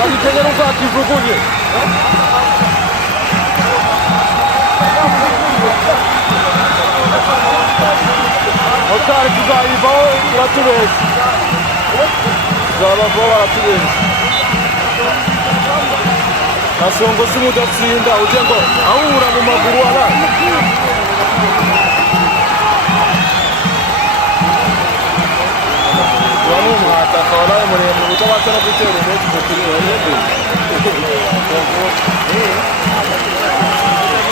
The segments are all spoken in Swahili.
Walitengeneza kwa kivuguji. Otar kuzaiba uratubeza. Zaba bo uratubeza. Nasongozi mudatsinda ujengo ahura mu maguru ala. Wanu mwata kawala muri mu utabatana kutera imezi mukuru wende.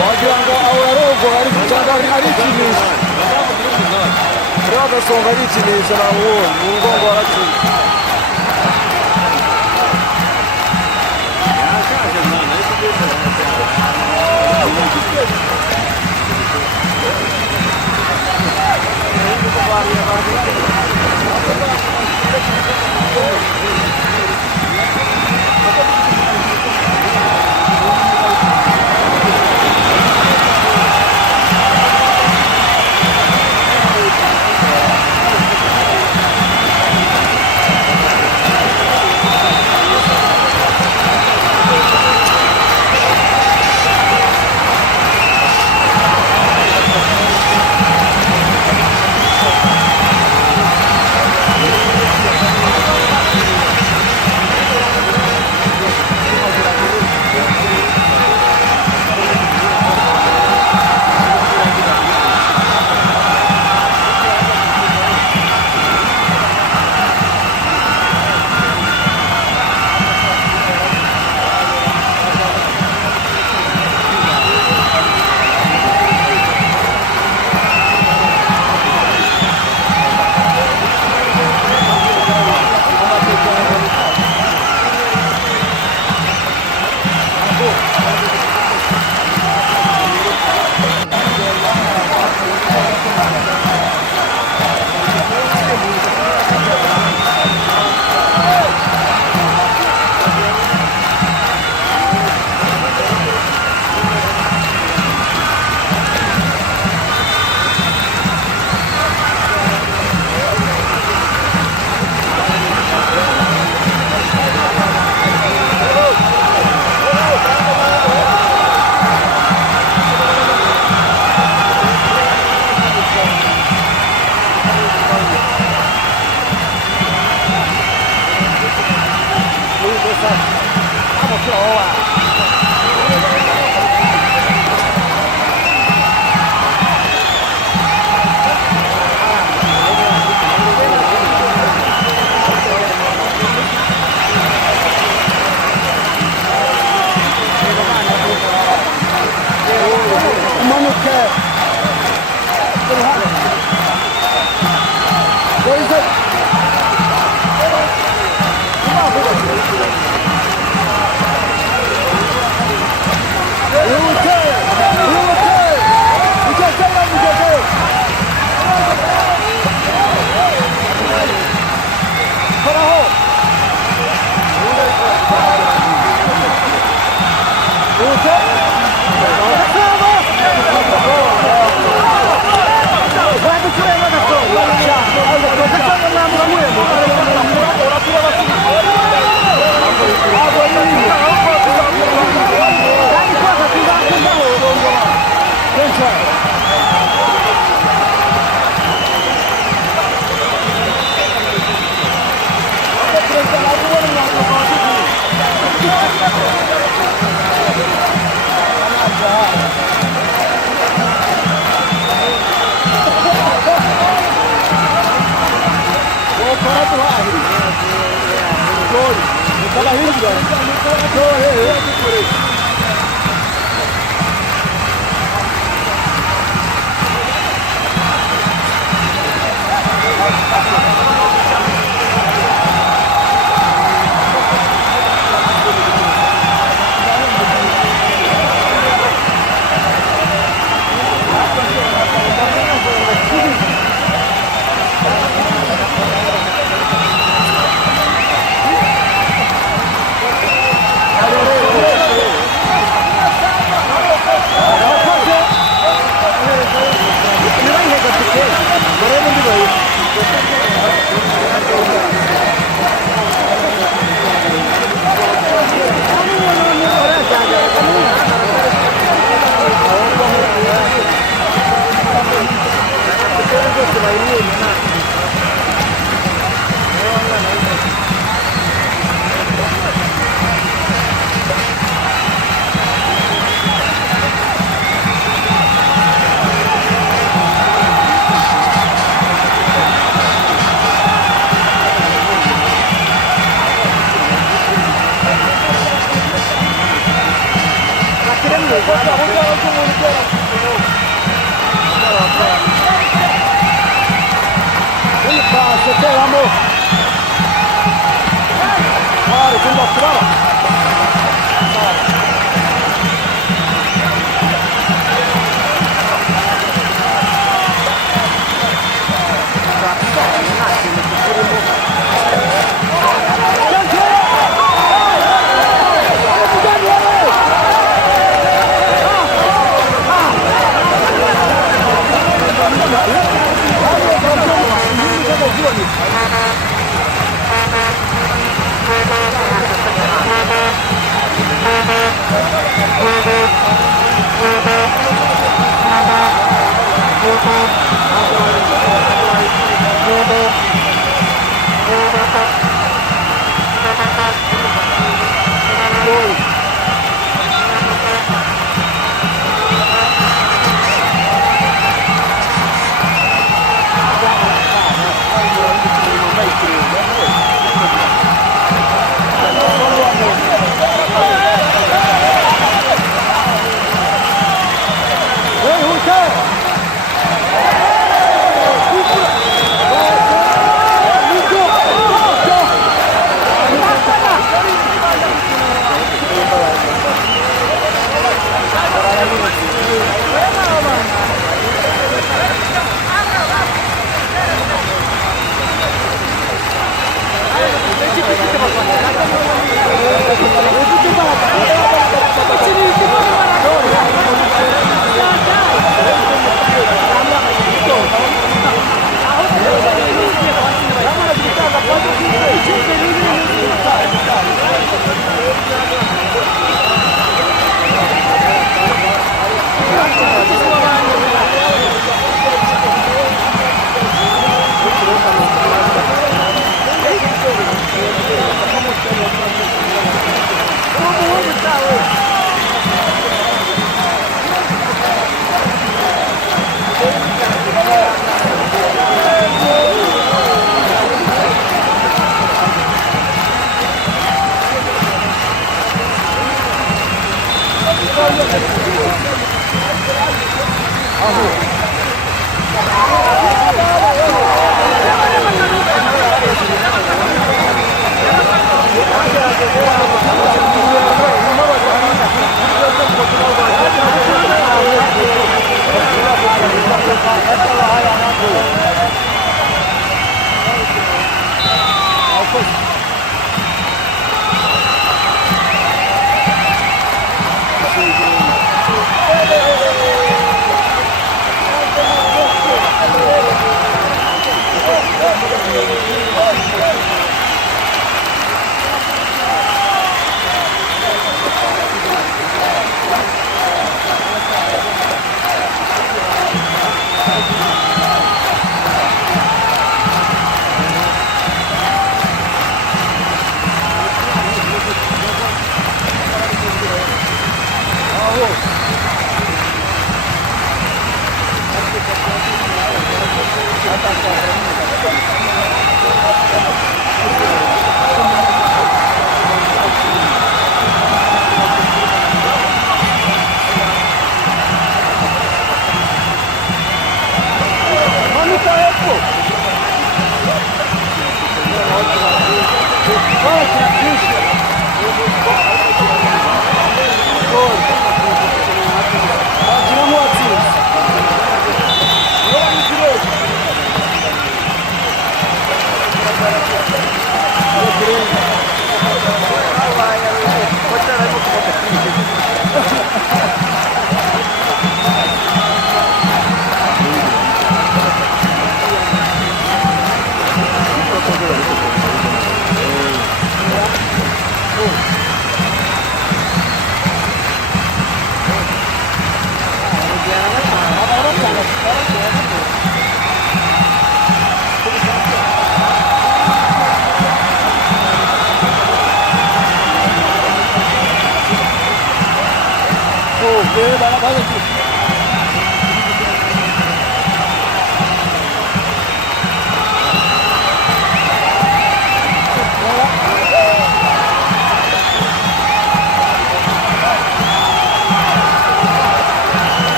Wagira ngo aho ari kutanga ari kinisha. Rada songa ari kinisha na uwo ngongo arati.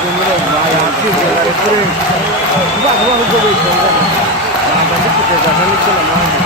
kumuremba yakizera kuri bavuga ngo bitongana ntabwo ndi kugeza hano icyo namwanze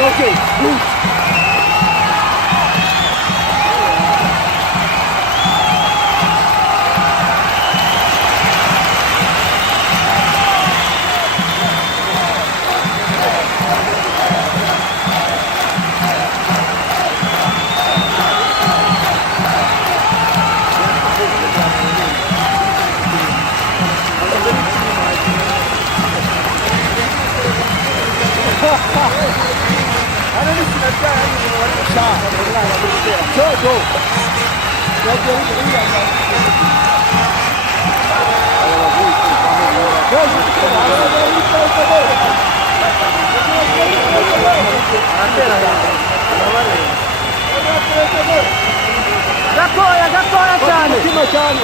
Okay. Gatoya cyane kino cyane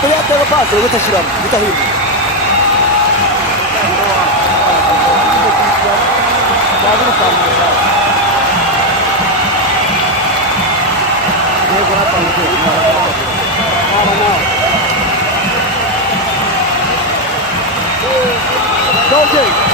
Ternyata lepas, kita siram, kita hidup. Okay.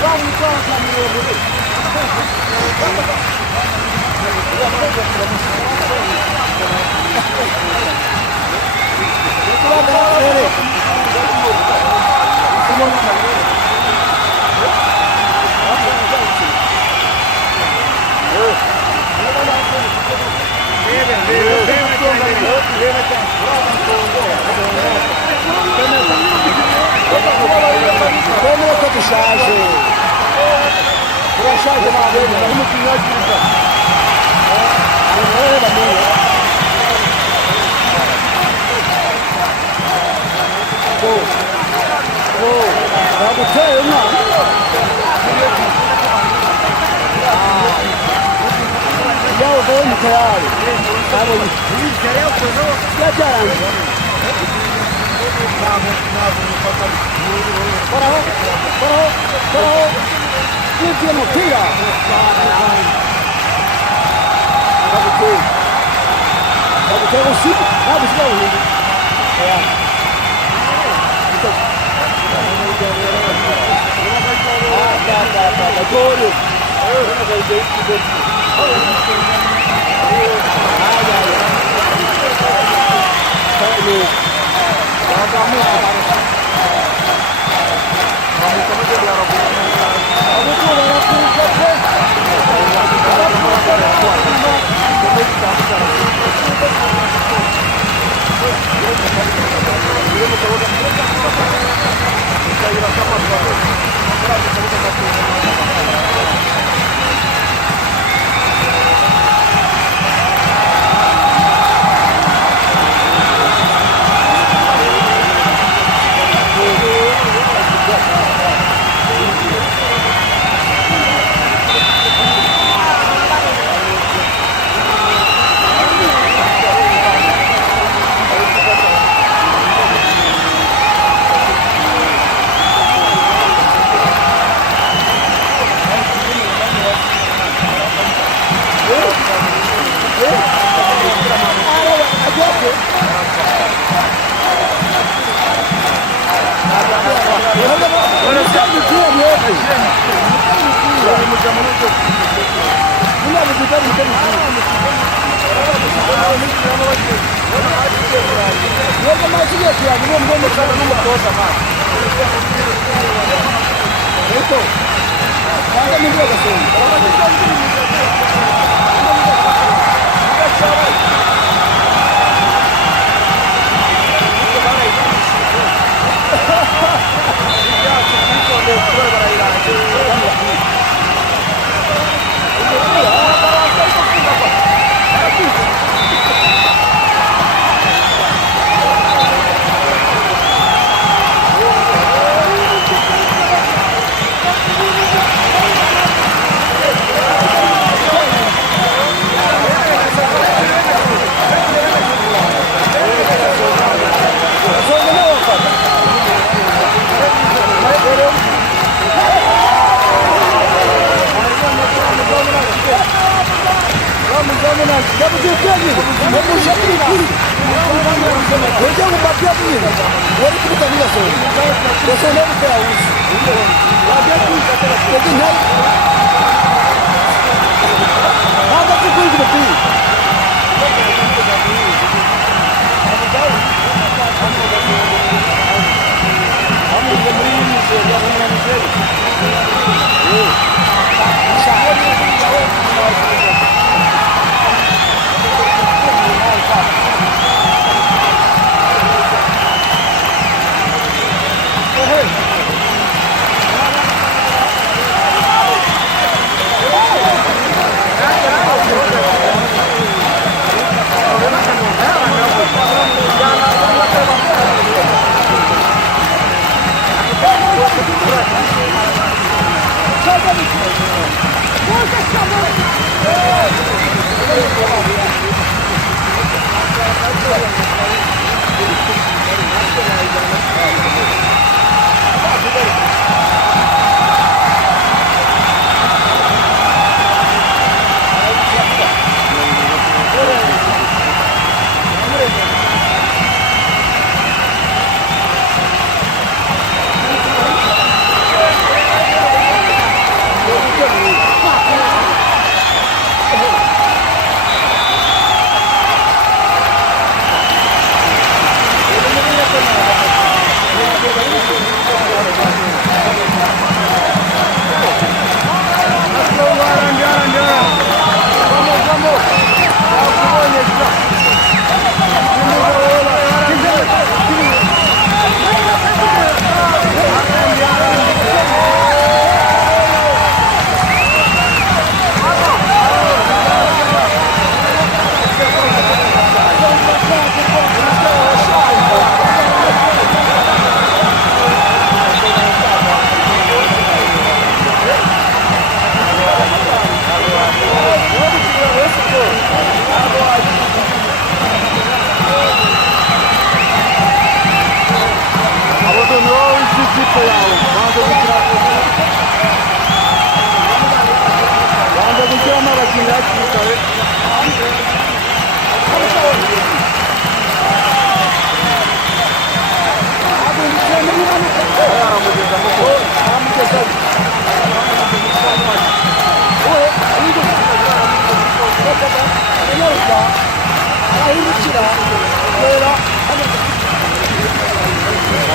Vamos, urashaje urashaje ntabwo umukinnyi wagize arareba niyo baguteye umwana yawe uvuye mu tayari nabonye byarangiye koraho koraho koraho yibye umupira baguteye baguteye gusiga ntabwo usiga buhinde Gol!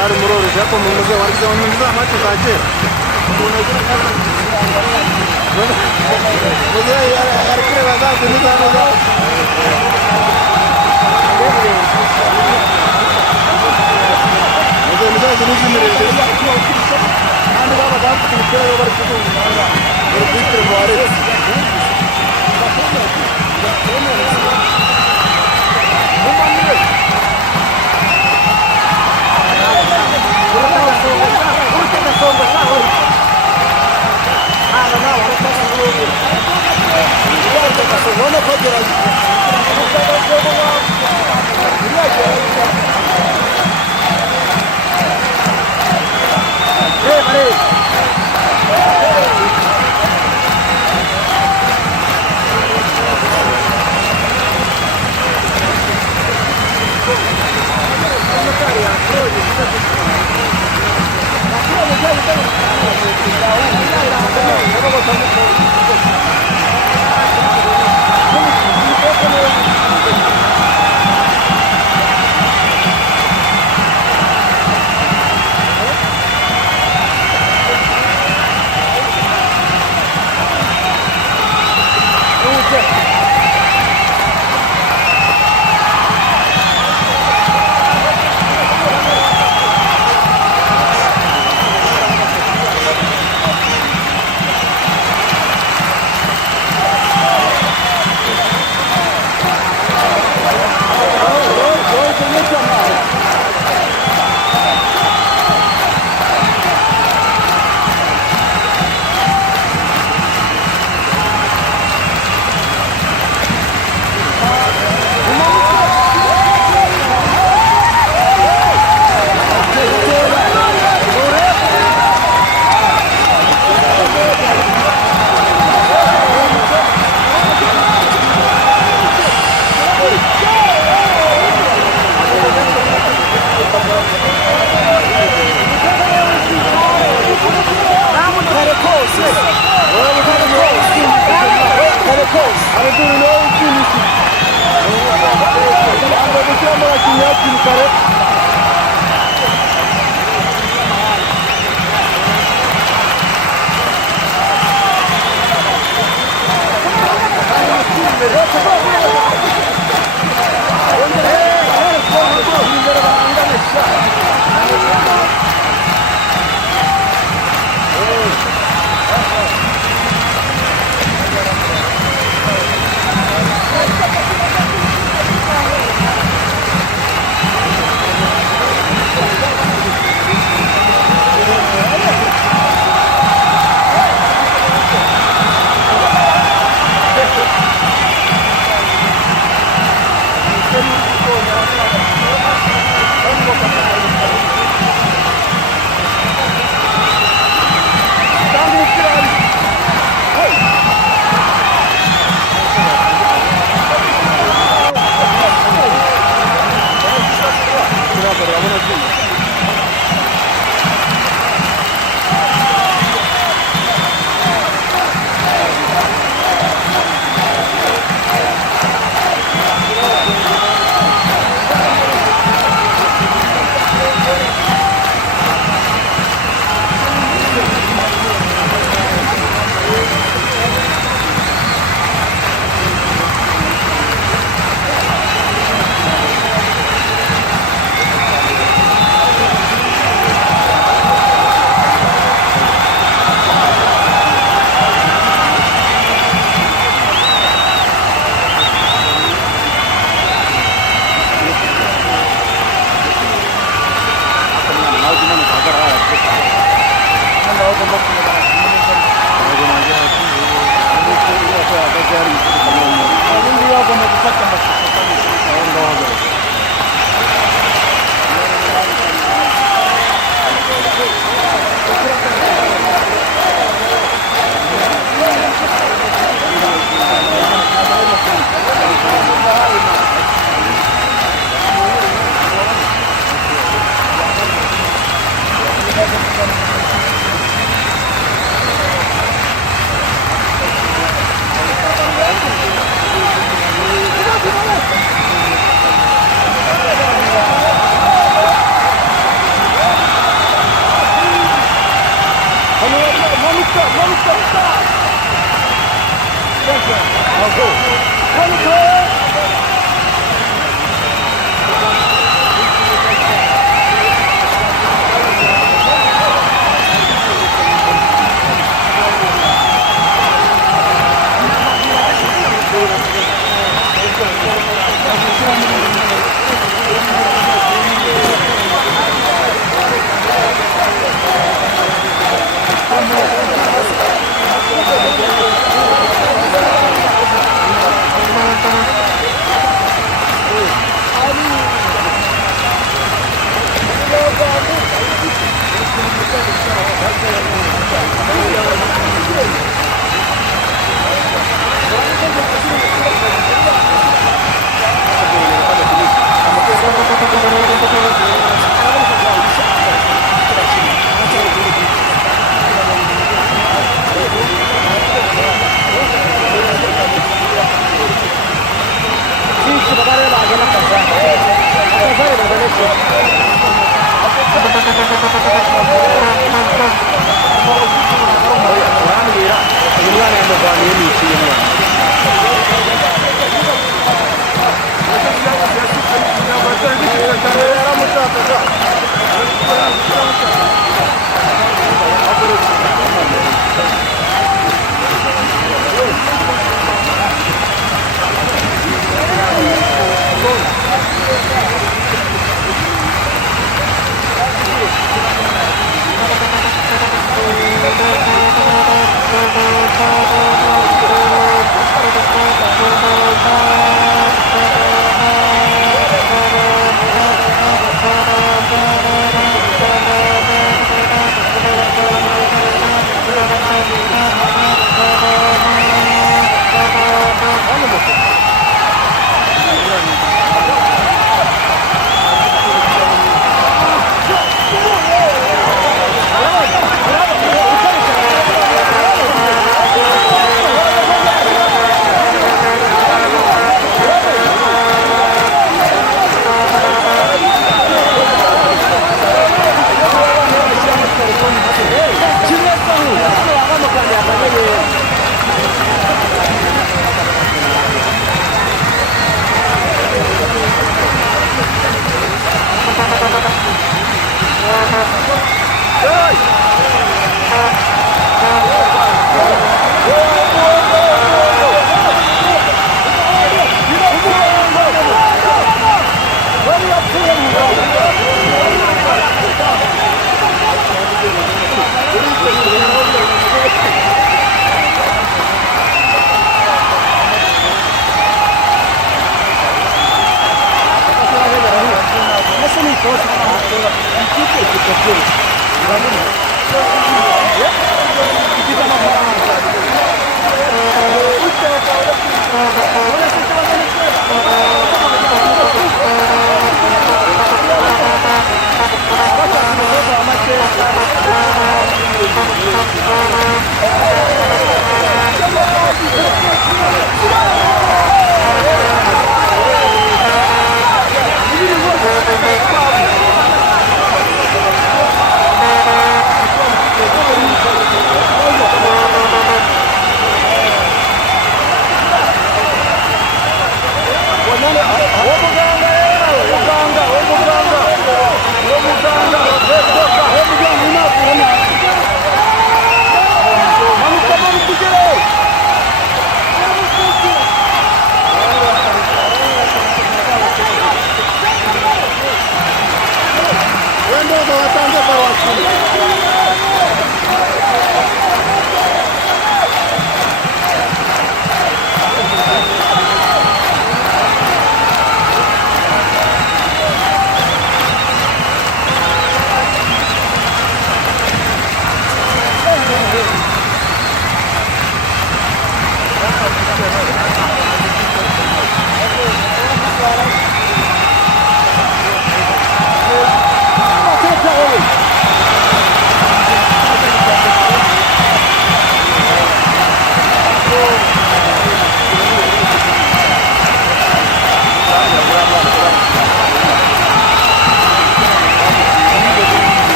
hari muroro japo mumuze warikisa mumuze amacho kache muze arikire baza kunuza noza muze kunuza mirende andi baba da kunikira baba kunuza bari bare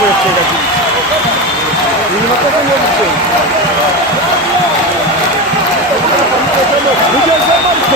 그렇지 해가지고 이만 꺾은 거 있어. 무지한 사람 있어.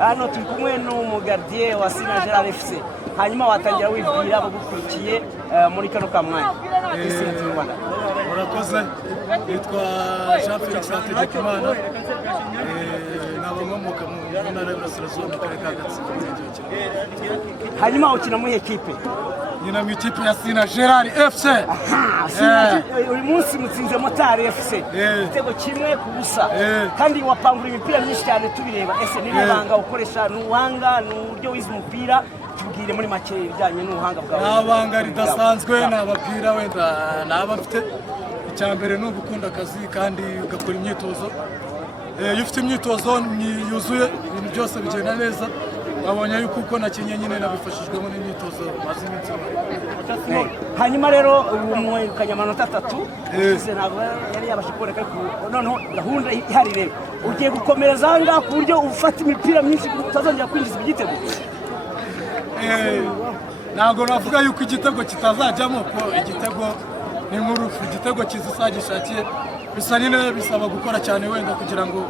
hano turi kumwe n'umugardiye wa Sina Gerard FC hanyuma watangira wibwira bagukurikiye muri kano kamwanya murakoze yitwa Jean Felix Hategekimana n'abamuka mu ntara y'Iburasirazuba mu karere ka Gatsibo hanyuma ukina muri ekipe nyina mu ikipe ya Sina Gerard FC uyu munsi mutsinze Motari FC igitego kimwe ku busa kandi wapangura imipira myinshi cyane tubireba ese ni n'ibanga ukoresha n'ubuhanga n'uburyo wize umupira tubwire muri make ibijyanye n'ubuhanga bwawe n'abanga ridasanzwe n'ababwira wenda n'abafite icyambere ni ugukunda akazi kandi ugakora imyitozo iyo ufite imyitozo yuzuye ibintu byose bigenda neza babonye yuko uko nakinye nyine nabifashijwemo n'imyitozo maze iminsi hanyuma rero uyu mwegukanye amanota 3 ntabwo yari yabasha kuboneka noneho gahunda ihari rero ugiye gukomereza ahangaha ku buryo ufata imipira myinshi utazongera kwinjiza igitego ntabwo navuga yuko igitego kitazajyamo ko igitego ni nk'urupfu igitego kizagishakiye bisa nyine bisaba gukora cyane wenda kugira ngo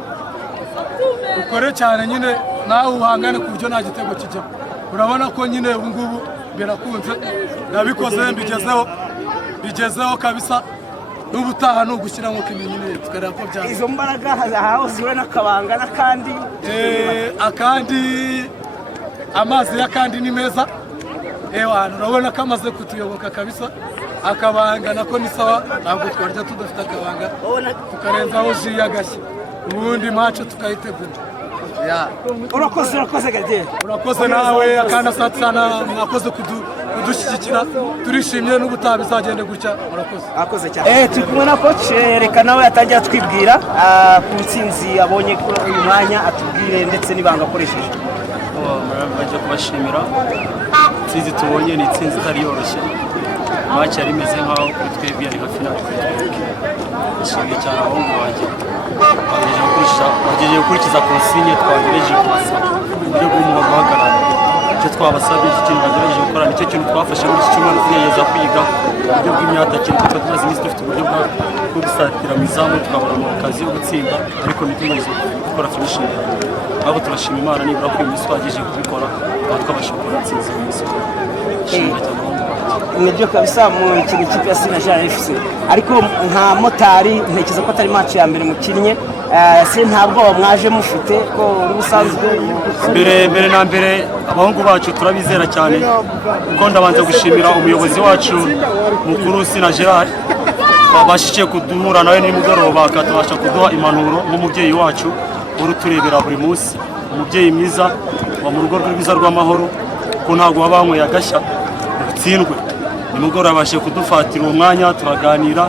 ukore cyane nyine nawe uhangane ku buryo nta gitego kijyamo urabona ko nyine ubu ngubu birakunze ndabikoze bigezeho kabisa n'ubutaha ni ugushyiramo kimwe nyine tukareba ko byaza izo mbaraga aho zihure n'akabanga n'akandi akandi amazi y'akandi ni meza urabona ko amaze kutuyoboka kabisa akabanga nako ni sawa ntabwo twarya tudafite akabanga tukarenzaho ji y'agashya ubundi mace tukayitegura urakoze gade urakoze nawe akana satsana mwakoze kudushyigikira turishimye n'ubutaha bizagende gutya murakoze cyane turi kumwe na coach reka nawe yatangira twibwira ku ntsinzi abonye uyu mwanya atubwire ndetse n'ibanga akoresheje baje kubashimira intsinzi tubonye ni intsinzi itari yoroshye match yari imeze nkaho kuri twebwe yari hafi na nshimiye cyane abahungu banjye bagejeje gukurikiza konsigne twagerageje kubasa uburyo bw'umwuga guhagarara icyo twabasabye iki kintu bagerageje gukora nicyo kintu twafashe muri iki cyumweru tugerageza kwiga uburyo bw'imyatakire kuko tumaze iminsi dufite uburyo bwo gusatira mu izamu tukabona akazi yo gutsinda ariko ntitugerageze gukora finishing ahubwo turashima Imana nibura ko uyu munsi twagejeje kubikora tukaba twabasha gukora intsinzi uyu munsi nibyo kabisa mu ikipe ya Sina Gerard FC ariko nka Motari ntekereza ko atari match ya mbere mukinnye se ntabwo mwaje mufite ko ubusanzwe mbere na mbere abahungu bacu turabizera cyane kuko ndabanza gushimira umuyobozi wacu mukuru Sina Gerard twabashije kuduhura nawe nimugoroba akatubasha kuduha impanuro nk'umubyeyi wacu uri turebera buri munsi umubyeyi mwiza wa mu rugo rwiza rw'amahoro ko ntabwo wabanyweye agashya utsindwe nimugoroba abashe kudufatira uwo mwanya turaganira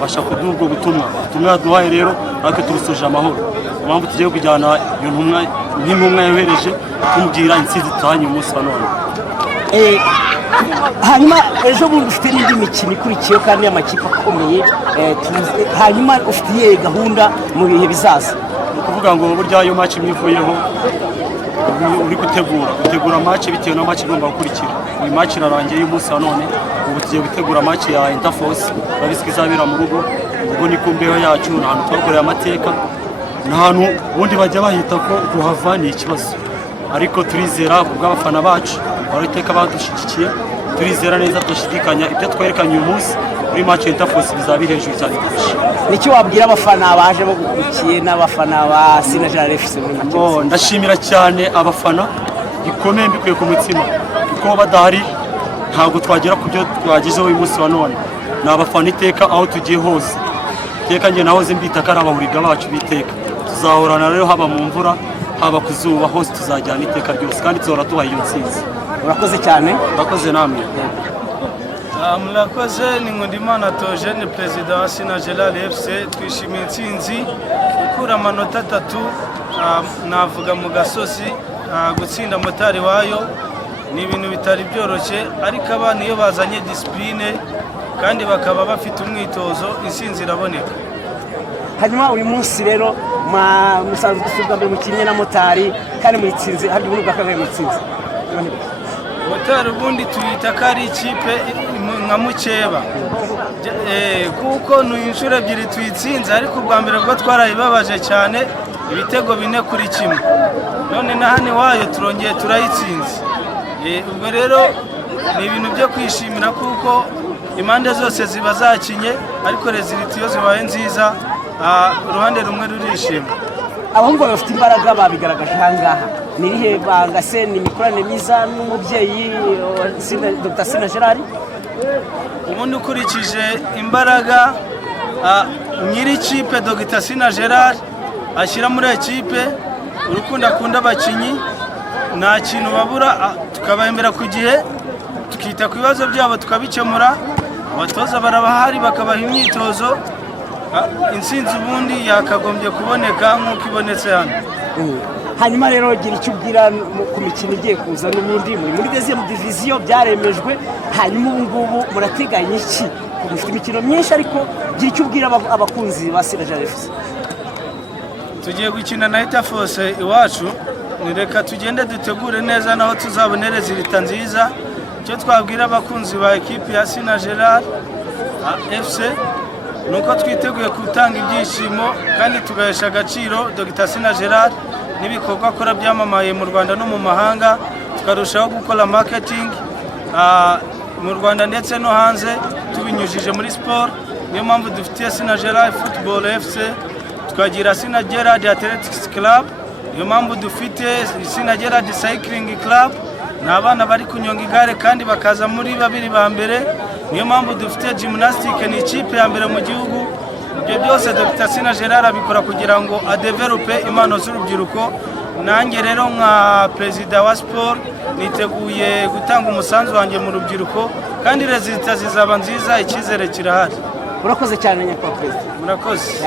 basha kuduha ubwo butumwa yaduhaye rero natwe turusoje amahoro impamvu tugiye kujyana iyo ntumwa nk'intumwa yohereje tumubwira intsinzi tutahanye umunsi wa none hanyuma ejo bundi ufite n'indi mikino ikurikiyeho kandi y'amakipe akomeye hanyuma ufite iyihe gahunda mu bihe bizaza ni ukuvuga ngo burya iyo match imwe ivuyeho uri gutegura match bitewe na match igomba gukurikira uyu match irarangiye y'umunsi wa none ubu tugiye gutegura match ya Interforce urabiswe izabera mu rugo ubwo ni kumbeho yacu n'ahantu twakoreye amateka n'ahantu ubundi bajya bahita ko kuhava ni ikibazo ariko turizera kubw'abafana bacu bariteka badushyigikiye turizera neza dushidikanya ibyo twerekanye uyu munsi kuri match ya Interforce bizaba hejuru cyane kurusha nicyo wabwira abafana baje bagukurikiye n'abafana ba Sina Gerard FC muri make ndashimira cyane abafana bikomeye mbikuye ku mutima kuko badahari ntabwo twagera ku byo twagezeho uyu munsi wa none ni abafana iteka aho tugiye hose iteka njye nahoze mbita ko ari abahuriga bacu biteka tuzahorana rero haba mu mvura haba ku zuba hose tuzajyana iteka ryose kandi tuzahora tubaha iyo ntsinzi urakoze cyane urakoze namwe murakoze ni Nkundimana Theogene perezida wa Sina Gerard FC twishimiye intsinzi gukura amanota 3 navuga mu gasozi gutsinda Motari wayo ni ibintu bitari byoroshye ariko abana iyo bazanye discipline kandi bakaba bafite umwitozo intsinzi iraboneka hanyuma uyu munsi rero musanzwe usubwa mbere mukinnye na Motari kandi muyitsinze hari ubundi bwa kabiri muyitsinze. Motari ubundi tuyita ko ari ikipe nka mukeba kuko ni inshuro ebyiri tuyitsinze ariko ubwa mbere bwo twarayibabaje cyane ibitego 4-1 none na hano iwayo turongeye turayitsinze. Ubwo rero ni ibintu byo kwishimira kuko impande zose ziba zakinye ariko reziliti iyo zibaye nziza uruhande rumwe rurishima. Abahungu bafite imbaraga babigaragaje ahangaha ni irihe banga se ni imikoranire myiza n'umubyeyi Dr. Sina Gerard? Ubundi ukurikije imbaraga nyiri ikipe Dr. Sina Gerard ashyira muri ekipe urukundo akunda abakinnyi nta kintu babura tukabahembera ku gihe tukita ku bibazo byabo tukabikemura abatoza barabahari bakabaha imyitozo intsinzi ubundi yakagombye kuboneka nk'uko ibonetse hano. Hanyuma rero gira icyo ubwira ku mikino igiye kuza n'ubundi muri deuxième division byaremejwe hanyuma ubu ngubu murateganya iki? Mufite imikino myinshi ariko gira icyo ubwira abakunzi ba Sina Gerard FC. Tugiye gukina na Eta Force iwacu reka tugende dutegure neza naho tuzabonere zirita nziza. Icyo twabwira abakunzi ba ekipe ya Sina Gerard FC nuko twiteguye gutanga ibyishimo kandi tugahesha agaciro Dr. Sina Gerard n'ibikorwa akora byamamaye mu Rwanda no mu mahanga tukarushaho gukora marketing mu Rwanda ndetse no hanze tubinyujije muri sport. Niyo mpamvu dufitiye Sina Gerard Football FC tukagira Sina Gerard Athletics Club, niyo mpamvu dufite Sina Gerard Cycling Club n'abana bari kunyonga igare kandi bakaza muri babiri ba mbere. Niyo mpamvu dufite gymnastique ni ikipe ya mbere mu gihugu. Ibyo byose Dr. Sina Gerard abikora kugira ngo adevelope impano z'urubyiruko. Nanjye rero nka perezida wa sport niteguye gutanga umusanzu wanjye mu rubyiruko kandi resultat zizaba nziza, icyizere kirahari. Murakoze cyane nyakubahwa perezida. Murakoze.